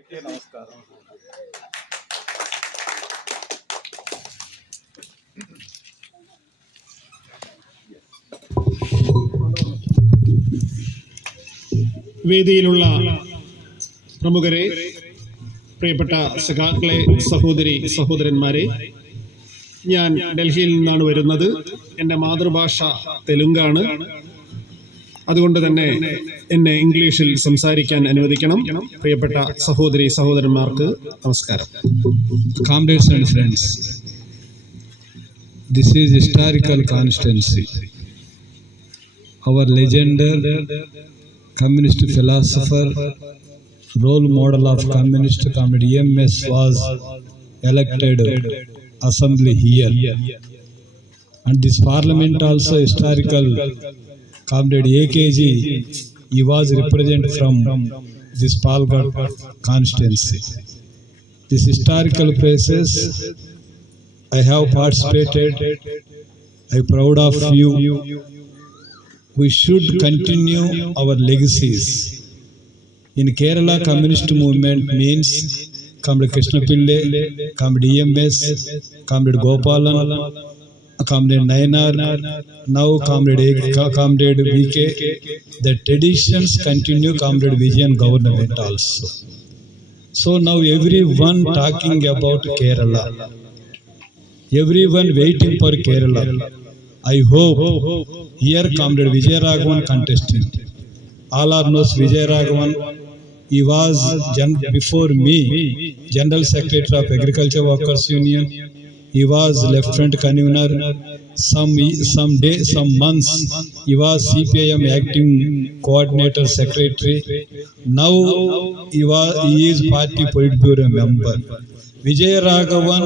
అందరికీ నమస్కారం വേദിയിലുള്ള പ്രമുഖരെ പ്രിയപ്പെട്ട സഖാക്കളെ സഹോദരി സഹോദരന്മാരെ ഞാൻ ഡൽഹിയിൽ നിന്നാണ് വരുന്നത് എൻ്റെ മാതൃഭാഷ തെലുങ്കാണ് അതുകൊണ്ട് തന്നെ എന്നെ ഇംഗ്ലീഷിൽ സംസാരിക്കാൻ അനുവദിക്കണം പ്രിയപ്പെട്ട സഹോദരി സഹോദരന്മാർക്ക് നമസ്കാരം comrades and friends this is historical constituency our legendary communist philosopher role model of communist comrade M S was elected assembly here and this parliament also historical Comrade AKG, he was represented from this Palgar constituency. This historical places, I have participated. I'm proud of you. We should continue our legacies. In Kerala communist movement means Comrade Krishna Pillai, Comrade EMS, Comrade Gopalan, accommodate Nayanar, now accommodate, accommodate VK. The traditions continue, accommodate Vijay government also. So now everyone talking about Kerala. Everyone waiting for Kerala. I hope here comrade Vijay Raghavan contestant. All are knows Vijay Raghavan. He was before me General Secretary of Agriculture Workers Union. He was Lieutenant Convener. Some, some day, some months, he was CPIM Acting Coordinator Secretary. Now he, was, he is Party Politburo member. Vijay Raghavan,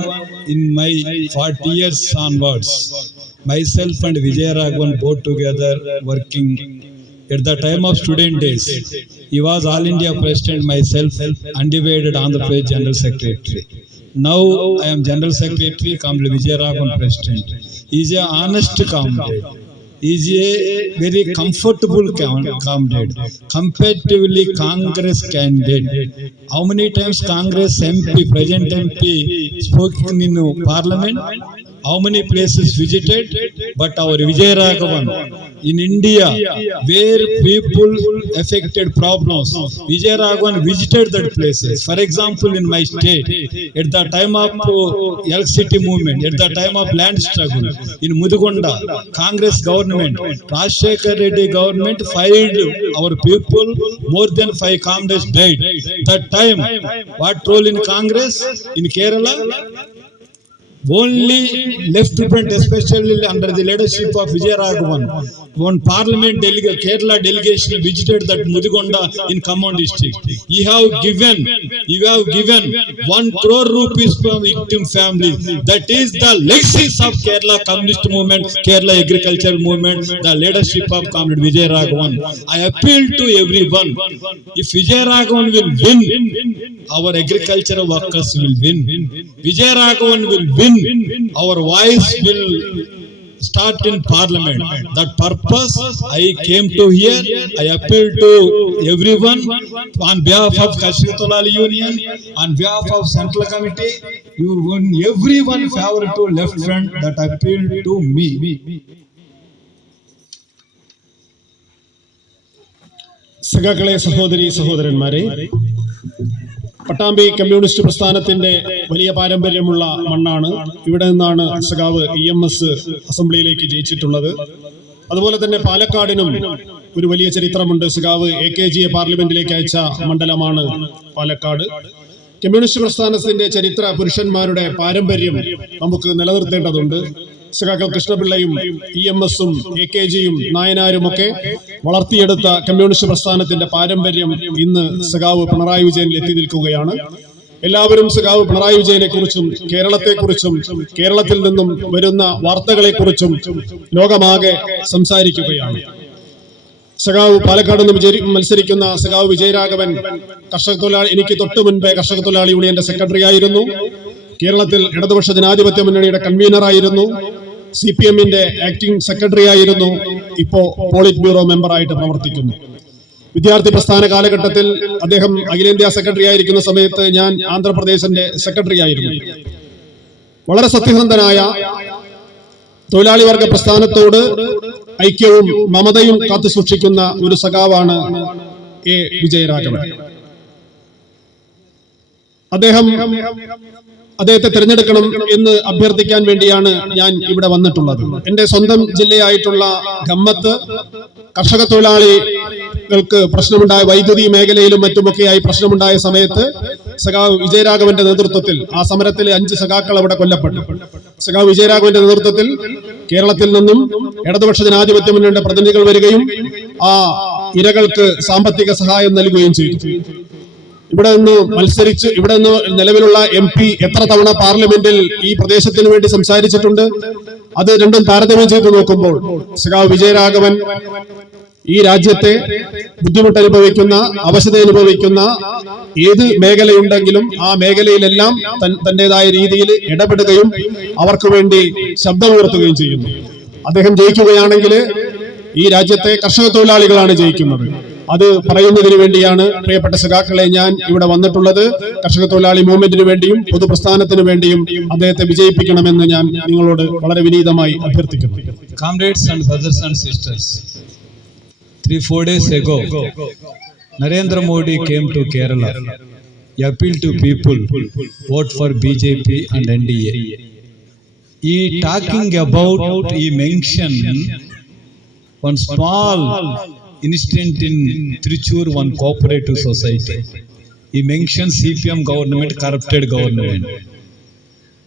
in my 40 years onwards, myself and Vijay Raghavan both together working at the time of student days, he was All India President, myself, undivided Andhra Pradesh General Secretary. Now I am General Secretary, Kamla Vijayaraman President. He is a honest comrade. He is a very comfortable comrade. Comparatively, Congress candidate. How many times Congress MP, present MP spoke in Parliament? how many places visited, but our Vijayaraghavan in India, where people affected problems, Vijayaraghavan visited that places. For example, in my state, at the time of el City movement, at the time of land struggle, in Mudugonda, Congress government, Rajshekhar Reddy government fired our people, more than five comrades died. That time, what role in Congress, in Kerala, only left front, especially under the leadership of Vijay Raghavan, one parliament delegate, Kerala delegation visited that Mudigonda in Khammam district. He have given, he have given one crore rupees from victim family. That is the legacy of Kerala communist movement, Kerala agriculture movement, the leadership of Comrade Vijay Raghavan. I appeal to everyone, if Vijay Raghavan will win, our agriculture workers will win. Vijay Raghavan will win. our voice will start in parliament. That purpose I came to here. I appeal to everyone on behalf of Kashmir Union, on behalf of Central Committee, you won everyone favor to left front that appeal to me. സഖാക്കളെ സഹോദരി സഹോദരന്മാരെ Pattambi communist പ്രസ്ഥാനത്തിന്റെ വലിയ പാരമ്പര്യമുള്ള മണ്ണാണ് ഇവിടെ നിന്നാണ് സഖാവ് ഇ എം എസ് അസംബ്ലിയിലേക്ക് ജയിച്ചിട്ടുള്ളത് അതുപോലെ തന്നെ പാലക്കാടിനും ഒരു വലിയ ചരിത്രമുണ്ട് സഖാവ് എ കെ ജിയെ പാർലമെന്റിലേക്ക് അയച്ച മണ്ഡലമാണ് പാലക്കാട് കമ്മ്യൂണിസ്റ്റ് പ്രസ്ഥാനത്തിന്റെ ചരിത്ര പുരുഷന്മാരുടെ പാരമ്പര്യം നമുക്ക് നിലനിർത്തേണ്ടതുണ്ട് സഖാക്കൾ കൃഷ്ണപിള്ളയും ഇ എം എസും എ കെ ജിയും നായനാരും ഒക്കെ വളർത്തിയെടുത്ത കമ്മ്യൂണിസ്റ്റ് പ്രസ്ഥാനത്തിന്റെ പാരമ്പര്യം ഇന്ന് സഖാവ് പിണറായി വിജയനിൽ എത്തി നിൽക്കുകയാണ് എല്ലാവരും സഖാവ് പിണറായി വിജയനെ കുറിച്ചും കേരളത്തെക്കുറിച്ചും കേരളത്തിൽ നിന്നും വരുന്ന വാർത്തകളെക്കുറിച്ചും ലോകമാകെ സംസാരിക്കുകയാണ് സഖാവ് പാലക്കാട് നിന്ന് മത്സരിക്കുന്ന സഖാവ് വിജയരാഘവൻ കർഷക തൊഴിലാളി എനിക്ക് തൊട്ടു മുൻപേ കർഷക തൊഴിലാളി യൂണിയന്റെ സെക്രട്ടറി ആയിരുന്നു കേരളത്തിൽ ഇടതുപക്ഷ ജനാധിപത്യ മുന്നണിയുടെ കൺവീനറായിരുന്നു സി പി എമ്മിന്റെ ആക്ടിംഗ് സെക്രട്ടറി ആയിരുന്നു ഇപ്പോ പോളിറ്റ് ബ്യൂറോ മെമ്പറായിട്ട് പ്രവർത്തിക്കുന്നു വിദ്യാർത്ഥി പ്രസ്ഥാന കാലഘട്ടത്തിൽ അദ്ദേഹം അഖിലേന്ത്യാ സെക്രട്ടറി ആയിരിക്കുന്ന സമയത്ത് ഞാൻ ആന്ധ്രാപ്രദേശിന്റെ സെക്രട്ടറി ആയിരുന്നു വളരെ സത്യസന്ധനായ തൊഴിലാളി വർഗ പ്രസ്ഥാനത്തോട് ഐക്യവും മമതയും കാത്തു സൂക്ഷിക്കുന്ന ഒരു സഖാവാണ് എ വിജയരാഘവൻ അദ്ദേഹം അദ്ദേഹത്തെ തിരഞ്ഞെടുക്കണം എന്ന് അഭ്യർത്ഥിക്കാൻ വേണ്ടിയാണ് ഞാൻ ഇവിടെ വന്നിട്ടുള്ളത് എൻ്റെ സ്വന്തം ജില്ലയായിട്ടുള്ള ഖമ്മത്ത് കർഷക തൊഴിലാളികൾക്ക് പ്രശ്നമുണ്ടായ വൈദ്യുതി മേഖലയിലും മറ്റുമൊക്കെയായി പ്രശ്നമുണ്ടായ സമയത്ത് സഖാവ് വിജയരാഘവന്റെ നേതൃത്വത്തിൽ ആ സമരത്തിലെ അഞ്ച് സഖാക്കൾ അവിടെ കൊല്ലപ്പെട്ടു സഖാവ് വിജയരാഘവന്റെ നേതൃത്വത്തിൽ കേരളത്തിൽ നിന്നും ഇടതുപക്ഷ ജനാധിപത്യ മുന്നണിയുടെ പ്രതിനിധികൾ വരികയും ആ ഇരകൾക്ക് സാമ്പത്തിക സഹായം നൽകുകയും ചെയ്തു ഇവിടെ നിന്ന് മത്സരിച്ച് ഇവിടെ നിന്ന് നിലവിലുള്ള എം പി എത്ര തവണ പാർലമെന്റിൽ ഈ പ്രദേശത്തിന് വേണ്ടി സംസാരിച്ചിട്ടുണ്ട് അത് രണ്ടും താരതമ്യം ചെയ്ത് നോക്കുമ്പോൾ സഖാവ് വിജയരാഘവൻ ഈ രാജ്യത്തെ ബുദ്ധിമുട്ട് അനുഭവിക്കുന്ന അവശത അനുഭവിക്കുന്ന ഏത് മേഖലയുണ്ടെങ്കിലും ആ മേഖലയിലെല്ലാം തന്റേതായ രീതിയിൽ ഇടപെടുകയും അവർക്ക് വേണ്ടി ശബ്ദമുയർത്തുകയും ചെയ്യുന്നു അദ്ദേഹം ജയിക്കുകയാണെങ്കിൽ ഈ രാജ്യത്തെ കർഷക തൊഴിലാളികളാണ് ജയിക്കുന്നത് അത് പറയുന്നതിന് വേണ്ടിയാണ് പ്രിയപ്പെട്ട സഖാക്കളെ ഞാൻ ഇവിടെ വന്നിട്ടുള്ളത് കർഷക തൊഴിലാളി മൂവ്മെന്റിന് വേണ്ടിയും പൊതുപ്രസ്ഥാനത്തിന് വേണ്ടിയും അദ്ദേഹത്തെ വിജയിപ്പിക്കണമെന്ന് ഞാൻ നിങ്ങളോട് വളരെ വിനീതമായി അഭ്യർത്ഥിക്കുന്നു Three, four days ago, Narendra Modi came to Kerala. He appealed to people vote for BJP and NDA. He talking about, he mentioned one small incident in Trichur, one cooperative society. He mentions CPM government, corrupted government.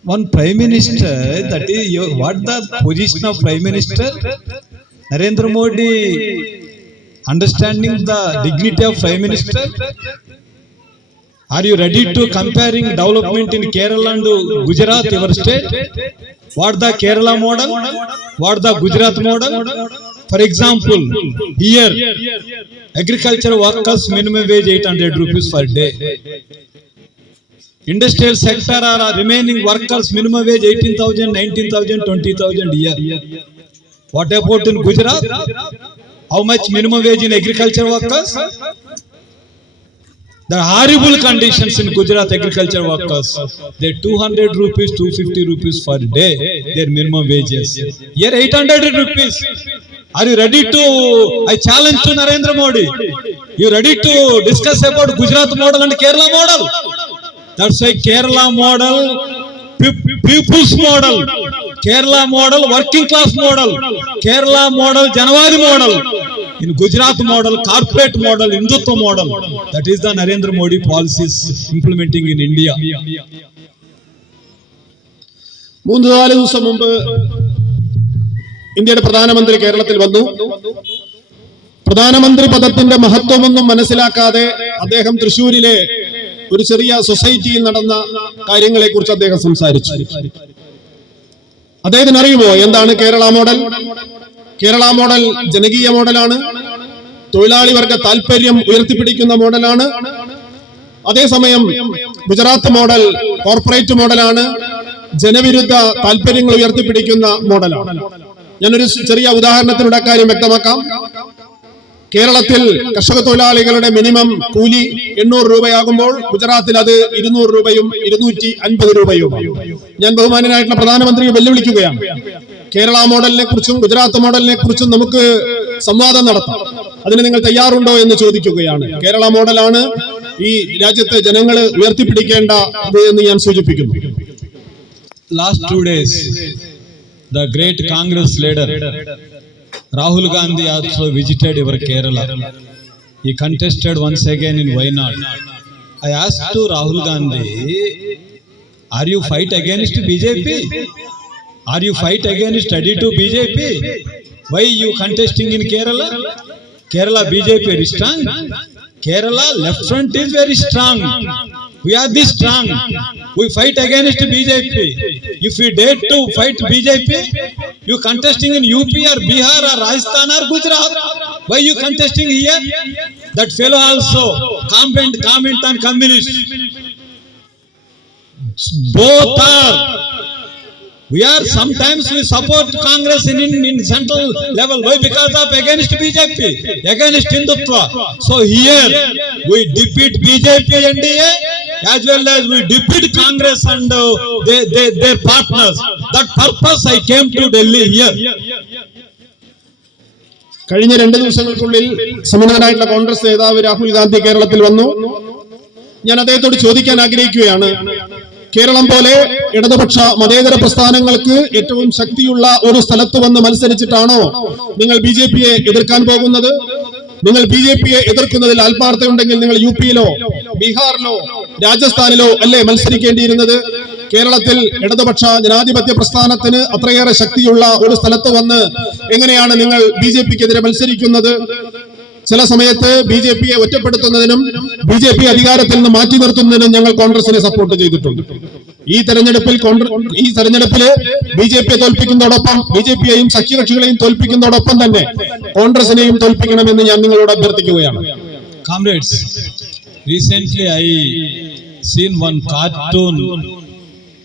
One Prime Minister, that is, what the position of Prime Minister? Narendra Modi, understanding the dignity of Prime Minister? Are you ready to comparing development in Kerala and Gujarat, your state? What the Kerala model? What the Gujarat model? For example, here agriculture workers minimum wage 800 rupees per day. Industrial sector are remaining workers minimum wage 18,000, 19,000, 20,000 year. What about in Gujarat? How much minimum wage in agriculture workers? The horrible conditions in Gujarat agriculture workers. They 200 rupees, 250 rupees per day, their minimum wages. Here 800 rupees. Are you ready to, I challenge to Narendra Modi. You ready to discuss about Gujarat model and Kerala model? That's why Kerala model, pu- people's model, Kerala model, working class model, Kerala model, Janwari model. In Gujarat model, corporate model, Hindutva model. That is the Narendra Modi policies implementing in India. മൂന്ന് നാല് ദിവസം മുമ്പ് ഇന്ത്യയുടെ പ്രധാനമന്ത്രി കേരളത്തിൽ വന്നു പ്രധാനമന്ത്രി പദത്തിന്റെ മഹത്വമൊന്നും മനസ്സിലാക്കാതെ അദ്ദേഹം തൃശൂരിലെ ഒരു ചെറിയ സൊസൈറ്റിയിൽ നടന്ന കാര്യങ്ങളെ കുറിച്ച് അദ്ദേഹം സംസാരിച്ചു അദ്ദേഹത്തിന് അറിയുമോ എന്താണ് കേരള മോഡൽ കേരള മോഡൽ ജനകീയ മോഡലാണ് തൊഴിലാളി വർഗ താല്പര്യം ഉയർത്തിപ്പിടിക്കുന്ന മോഡലാണ് അതേസമയം ഗുജറാത്ത് മോഡൽ കോർപ്പറേറ്റ് മോഡലാണ് ജനവിരുദ്ധ താല്പര്യങ്ങൾ ഉയർത്തിപ്പിടിക്കുന്ന മോഡലാണ് ഞാനൊരു ചെറിയ ഉദാഹരണത്തിലൂടെ കാര്യം വ്യക്തമാക്കാം കേരളത്തിൽ കർഷക തൊഴിലാളികളുടെ മിനിമം കൂലി എണ്ണൂറ് രൂപയാകുമ്പോൾ ഗുജറാത്തിൽ അത് ഇരുന്നൂറ് രൂപയും ഇരുന്നൂറ്റി അൻപത് രൂപയും ഞാൻ ബഹുമാനനായിട്ടുള്ള പ്രധാനമന്ത്രിയെ വെല്ലുവിളിക്കുകയാണ് കേരള മോഡലിനെ കുറിച്ചും ഗുജറാത്ത് മോഡലിനെ കുറിച്ചും നമുക്ക് സംവാദം നടത്താം അതിന് നിങ്ങൾ തയ്യാറുണ്ടോ എന്ന് ചോദിക്കുകയാണ് കേരള മോഡലാണ് ഈ രാജ്യത്തെ ജനങ്ങൾ ഉയർത്തിപ്പിടിക്കേണ്ട എന്ന് ഞാൻ സൂചിപ്പിക്കുന്നു last two days The great Congress leader Rahul Gandhi also visited our Kerala. He contested once again in Wayanad. I asked to Rahul Gandhi, are you fight against BJP? Are you fight against to BJP? Why you contesting in Kerala? Kerala BJP is strong. Kerala left front is very strong. We are this strong. We fight against BJP. If we dare to fight BJP, you contesting in UP or Bihar or Rajasthan or Gujarat. Why you contesting here? That fellow also comment comment on communist. Both are. We are sometimes we support Congress in, in, in central level. Why? Because of against BJP, against Hindutva. So here we defeat BJP and DA. as well as we defeat Congress and uh, they, they, their partners. That purpose I came to Delhi here. കഴിഞ്ഞ രണ്ട് ദിവസങ്ങൾക്കുള്ളിൽ സമിനാരായിട്ടുള്ള കോൺഗ്രസ് നേതാവ് രാഹുൽ ഗാന്ധി കേരളത്തിൽ വന്നു ഞാൻ അദ്ദേഹത്തോട് ചോദിക്കാൻ ആഗ്രഹിക്കുകയാണ് കേരളം പോലെ ഇടതുപക്ഷ മതേതര പ്രസ്ഥാനങ്ങൾക്ക് ഏറ്റവും ശക്തിയുള്ള ഒരു സ്ഥലത്ത് വന്ന് മത്സരിച്ചിട്ടാണോ നിങ്ങൾ ബി ജെ പിയെ എതിർക്കാൻ പോകുന്നത് നിങ്ങൾ ബി ജെ പിയെ എതിർക്കുന്നതിൽ ആത്മാർത്ഥതയുണ്ടെങ്കിൽ നിങ്ങൾ യു പിയിലോ ബീഹാറിലോ രാജസ്ഥാനിലോ അല്ലേ മത്സരിക്കേണ്ടിയിരുന്നത് കേരളത്തിൽ ഇടതുപക്ഷ ജനാധിപത്യ പ്രസ്ഥാനത്തിന് അത്രയേറെ ശക്തിയുള്ള ഒരു സ്ഥലത്ത് വന്ന് എങ്ങനെയാണ് നിങ്ങൾ ബി ജെ പിക്കെതിരെ മത്സരിക്കുന്നത് ചില സമയത്ത് ബി ജെ പിയെ ഒറ്റപ്പെടുത്തുന്നതിനും ബി ജെ പി അധികാരത്തിൽ നിന്ന് മാറ്റി നിർത്തുന്നതിനും ഞങ്ങൾ കോൺഗ്രസിനെ സപ്പോർട്ട് ചെയ്തിട്ടുണ്ട് ഈ തെരഞ്ഞെടുപ്പിൽ ഈ തെരഞ്ഞെടുപ്പിൽ ബി ജെ പിയെ തോൽപ്പിക്കുന്നതോടൊപ്പം ബി ജെ പിയെയും സഖ്യകക്ഷികളെയും തോൽപ്പിക്കുന്നതോടൊപ്പം തന്നെ കോൺഗ്രസിനെയും തോൽപ്പിക്കണമെന്ന് ഞാൻ നിങ്ങളോട് അഭ്യർത്ഥിക്കുകയാണ് Recently, I seen one cartoon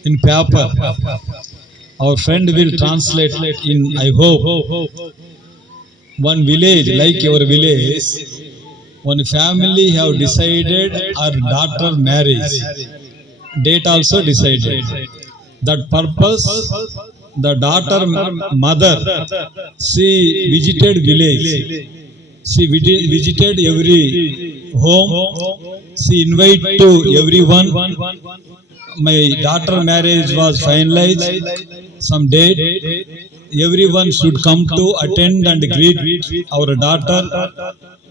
in paper. Our friend will translate in, I hope, one village like your village. One family have decided our daughter marriage. Date also decided. That purpose, the daughter mother, she visited village. She visited every home. She invite to everyone. My daughter marriage was finalized some date. Everyone should come to attend and greet our daughter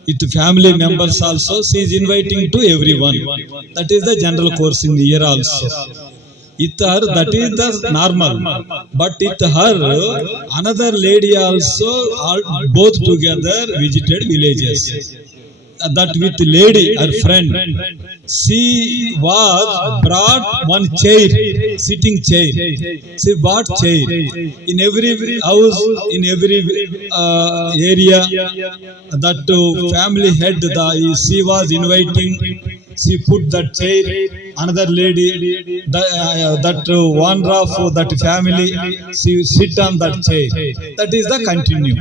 with family members also. She is inviting to everyone. That is the general course in the year also. It her, that is the normal. But it her, another lady also, all, both together visited villages that with lady, her friend. She was brought one chair, sitting chair. She bought chair. In every house, in every uh, area, that family head, the, she was inviting she put that chair another lady uh, that uh, one of that family she sit on that chair that is the continue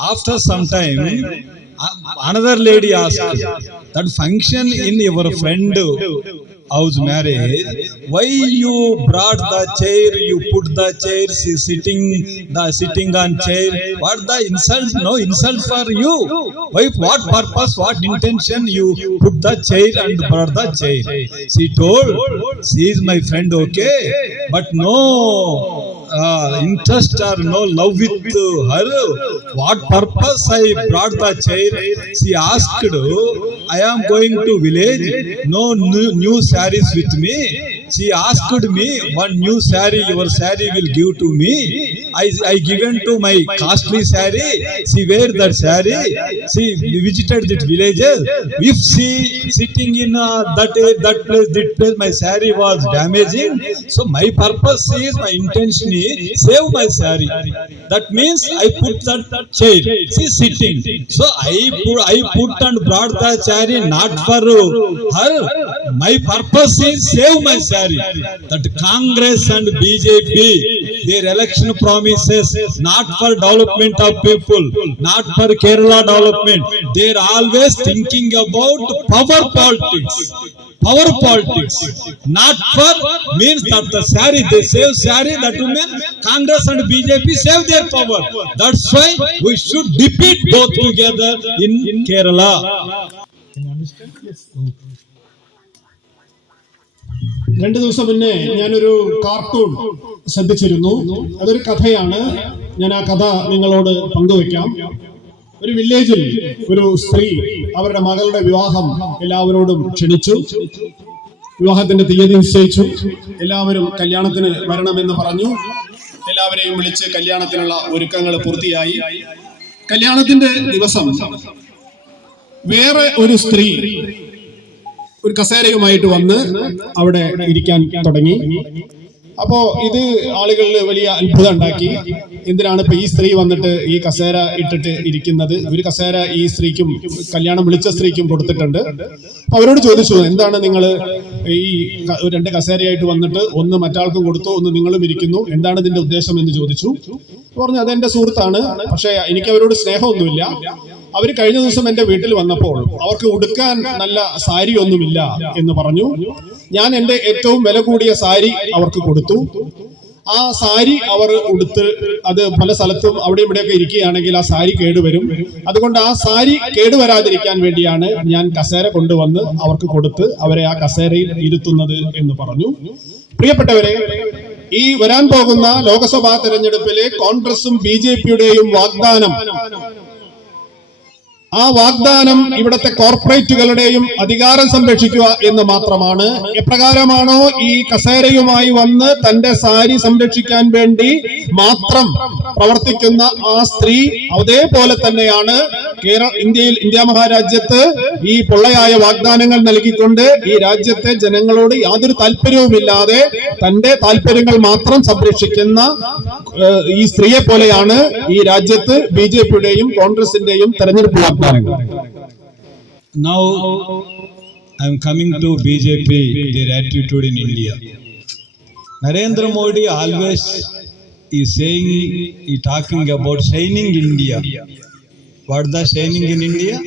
after some time Another lady asked that function in your friend house marriage, why you brought the chair, you put the chair, she sitting on chair, what the insult, no insult for you, why, what purpose, what intention you put the chair and brought the chair. She told, she is my friend, okay, but no interest or no love with her, what purpose I brought the chair? She asked, I am going to village, no new sarees with me. she asked me one new saree your saree will give to me i i given to my costly saree she wear that sari she visited that villages if she sitting in uh, that uh, that place that place my saree was damaging so my purpose is my intention is save my saree that means i put that chair she sitting so i put i put and brought the saree not for her My purpose is save my saree. That Congress and BJP, their election promises not for development of people, not for Kerala development. They are always thinking about power politics. Power politics, not for means that the saree, they save saree, that will mean Congress and BJP save their power. That's why we should defeat both together in Kerala. Can you understand? രണ്ടു ദിവസം മുന്നേ ഞാനൊരു cartoon ശ്രദ്ധിച്ചിരുന്നു അതൊരു കഥയാണ് ഞാൻ ആ കഥ നിങ്ങളോട് പങ്കുവെക്കാം ഒരു വില്ലേജിൽ ഒരു സ്ത്രീ അവരുടെ മകളുടെ വിവാഹം എല്ലാവരോടും ക്ഷണിച്ചു വിവാഹത്തിന്റെ തീയതി നിശ്ചയിച്ചു എല്ലാവരും കല്യാണത്തിന് വരണമെന്ന് പറഞ്ഞു എല്ലാവരെയും വിളിച്ച് കല്യാണത്തിനുള്ള ഒരുക്കങ്ങൾ പൂർത്തിയായി കല്യാണത്തിന്റെ ദിവസം വേറെ ഒരു സ്ത്രീ ഒരു കസേരയുമായിട്ട് വന്ന് അവിടെ ഇരിക്കാൻ തുടങ്ങി അപ്പോ ഇത് ആളുകളിൽ വലിയ അത്ഭുതം ഉണ്ടാക്കി എന്തിനാണ് ഇപ്പൊ ഈ സ്ത്രീ വന്നിട്ട് ഈ കസേര ഇട്ടിട്ട് ഇരിക്കുന്നത് ഒരു കസേര ഈ സ്ത്രീക്കും കല്യാണം വിളിച്ച സ്ത്രീക്കും കൊടുത്തിട്ടുണ്ട് അപ്പൊ അവരോട് ചോദിച്ചു എന്താണ് നിങ്ങൾ ഈ രണ്ട് കസേരയായിട്ട് വന്നിട്ട് ഒന്ന് മറ്റാൾക്കും കൊടുത്തു ഒന്ന് നിങ്ങളും ഇരിക്കുന്നു എന്താണ് ഇതിന്റെ ഉദ്ദേശം എന്ന് ചോദിച്ചു പറഞ്ഞു അതെന്റെ സുഹൃത്താണ് പക്ഷെ എനിക്ക് അവരോട് സ്നേഹമൊന്നുമില്ല അവർ കഴിഞ്ഞ ദിവസം എൻ്റെ വീട്ടിൽ വന്നപ്പോൾ അവർക്ക് ഉടുക്കാൻ നല്ല സാരി ഒന്നുമില്ല എന്ന് പറഞ്ഞു ഞാൻ എൻ്റെ ഏറ്റവും വില കൂടിയ സാരി അവർക്ക് കൊടുത്തു ആ സാരി അവർ ഉടുത്ത് അത് പല സ്ഥലത്തും അവിടെയും ഇവിടെയൊക്കെ ഇരിക്കുകയാണെങ്കിൽ ആ സാരി കേടുവരും അതുകൊണ്ട് ആ സാരി കേടുവരാതിരിക്കാൻ വേണ്ടിയാണ് ഞാൻ കസേര കൊണ്ടുവന്ന് അവർക്ക് കൊടുത്ത് അവരെ ആ കസേരയിൽ ഇരുത്തുന്നത് എന്ന് പറഞ്ഞു പ്രിയപ്പെട്ടവരെ ഈ വരാൻ പോകുന്ന ലോക്സഭാ തെരഞ്ഞെടുപ്പിലെ കോൺഗ്രസും ബി ജെ പിയുടെയും വാഗ്ദാനം ആ വാഗ്ദാനം ഇവിടുത്തെ കോർപ്പറേറ്റുകളുടെയും അധികാരം സംരക്ഷിക്കുക എന്ന് മാത്രമാണ് എപ്രകാരമാണോ ഈ കസേരയുമായി വന്ന് തന്റെ സാരി സംരക്ഷിക്കാൻ വേണ്ടി മാത്രം പ്രവർത്തിക്കുന്ന ആ സ്ത്രീ അതേപോലെ തന്നെയാണ് കേരള ഇന്ത്യയിൽ ഇന്ത്യ മഹാരാജ്യത്ത് ഈ പൊള്ളയായ വാഗ്ദാനങ്ങൾ നൽകിക്കൊണ്ട് ഈ രാജ്യത്തെ ജനങ്ങളോട് യാതൊരു താല്പര്യവുമില്ലാതെ തന്റെ താല്പര്യങ്ങൾ മാത്രം സംരക്ഷിക്കുന്ന ഈ സ്ത്രീയെ പോലെയാണ് ഈ രാജ്യത്ത് ബി ജെ പിയുടെയും കോൺഗ്രസിന്റെയും തെരഞ്ഞെടുപ്പ് Now, I am coming to BJP, their attitude in India. Narendra Modi always is saying, he talking about shining India. What the shining in India?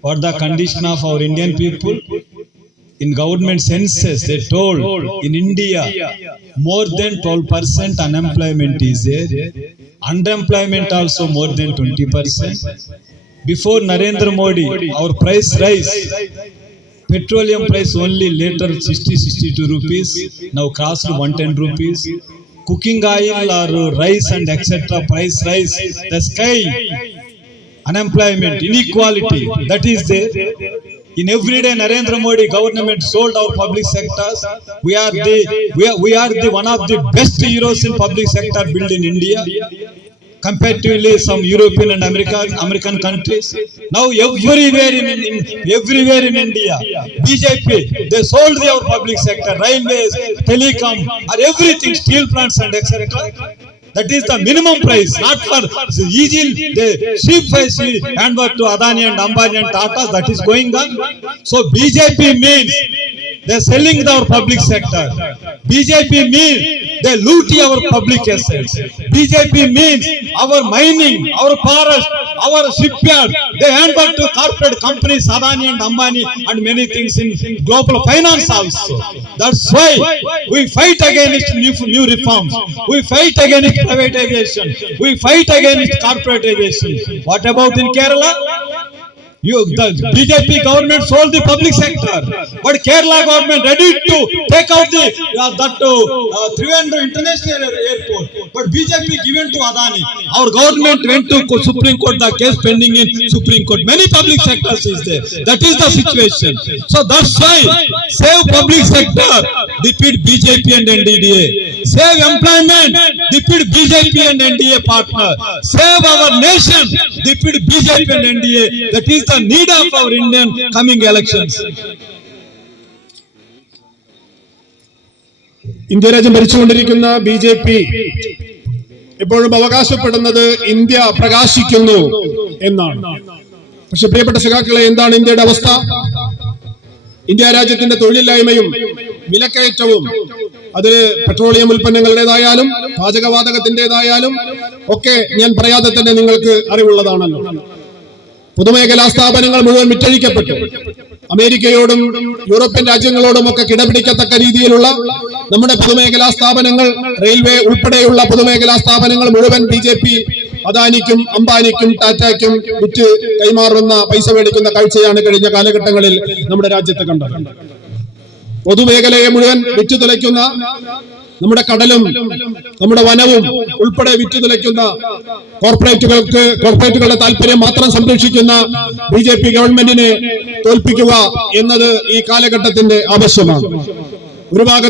What the condition of our Indian people? In government census, they told in India more than 12% unemployment is there, underemployment also more than twenty percent. Before Narendra Modi our price rice petroleum price only litre sixty sixty two rupees now cross one ten rupees cooking oil or rice and etc. price rise, the sky, unemployment, inequality, that is there. In everyday Narendra Modi government sold our public sectors. We are the we are, we are the one of the best heroes in public sector built in India. comparatively some European and American American countries. Now everywhere in, in everywhere in India, BJP they sold their public sector, railways, telecom, or everything, steel plants and etc. That is the minimum price, not for easy the cheap price and what to Adani and Ambani and Tata that is going on. So BJP means they're selling our public sector. BJP means they loot our public assets. BJP means our mining, our forest, our shipyard. They hand back to corporate companies, Sabani and Ambani and many things in global finance also. That's why we fight against new, new reforms. We fight against privatization. We fight against corporate aviation. What about in Kerala? You, the BJP government sold the public sector, but Kerala government ready to take out the uh, that uh, Trivandrum International Airport, but BJP given to Adani. Our government went to Supreme Court. The case pending in Supreme Court. Many public sectors is there. That is the situation. So that's why save public sector. Defeat BJP and NDDA. save employment, defeat BJP and NDA partner, save our nation, defeat BJP and NDA. That is the need of our Indian coming elections. India രാജ്യം ഭരിച്ചുകൊണ്ടിരിക്കുന്ന B J P എപ്പോഴും അവകാശപ്പെടുന്നത് India പ്രകാശിക്കുന്നു എന്നാണ് പക്ഷെ പ്രിയപ്പെട്ട സുഖാക്കളെ എന്താണ് ഇന്ത്യയുടെ അവസ്ഥ ഇന്ത്യ രാജ്യത്തിന്റെ തൊഴിലില്ലായ്മയും വിലക്കയറ്റവും അത് പെട്രോളിയം ഉൽപ്പന്നങ്ങളുടേതായാലും പാചകവാതകത്തിൻ്റെതായാലും ഒക്കെ ഞാൻ പറയാതെ തന്നെ നിങ്ങൾക്ക് അറിവുള്ളതാണല്ലോ പൊതുമേഖലാ സ്ഥാപനങ്ങൾ മുഴുവൻ വിറ്റഴിക്കപ്പെട്ടു അമേരിക്കയോടും യൂറോപ്യൻ രാജ്യങ്ങളോടും ഒക്കെ കിടപിടിക്കത്തക്ക രീതിയിലുള്ള നമ്മുടെ പൊതുമേഖലാ സ്ഥാപനങ്ങൾ റെയിൽവേ ഉൾപ്പെടെയുള്ള പൊതുമേഖലാ സ്ഥാപനങ്ങൾ മുഴുവൻ ബി ജെ പി അദാനിക്കും അംബാനിക്കും ടാറ്റയ്ക്കും വിറ്റ് കൈമാറുന്ന പൈസ മേടിക്കുന്ന കാഴ്ചയാണ് കഴിഞ്ഞ കാലഘട്ടങ്ങളിൽ നമ്മുടെ രാജ്യത്ത് കണ്ടത് പൊതുമേഖലയെ മുഴുവൻ വിറ്റു തുലയ്ക്കുന്ന നമ്മുടെ കടലും നമ്മുടെ വനവും ഉൾപ്പെടെ വിറ്റു തുലയ്ക്കുന്ന കോർപ്പറേറ്റുകൾക്ക് കോർപ്പറേറ്റുകളുടെ താല്പര്യം മാത്രം സംരക്ഷിക്കുന്ന ബി ജെ പി ഗവൺമെന്റിനെ തോൽപ്പിക്കുക എന്നത് ഈ കാലഘട്ടത്തിന്റെ ആവശ്യമാണ് ഒരു ഭാഗത്ത്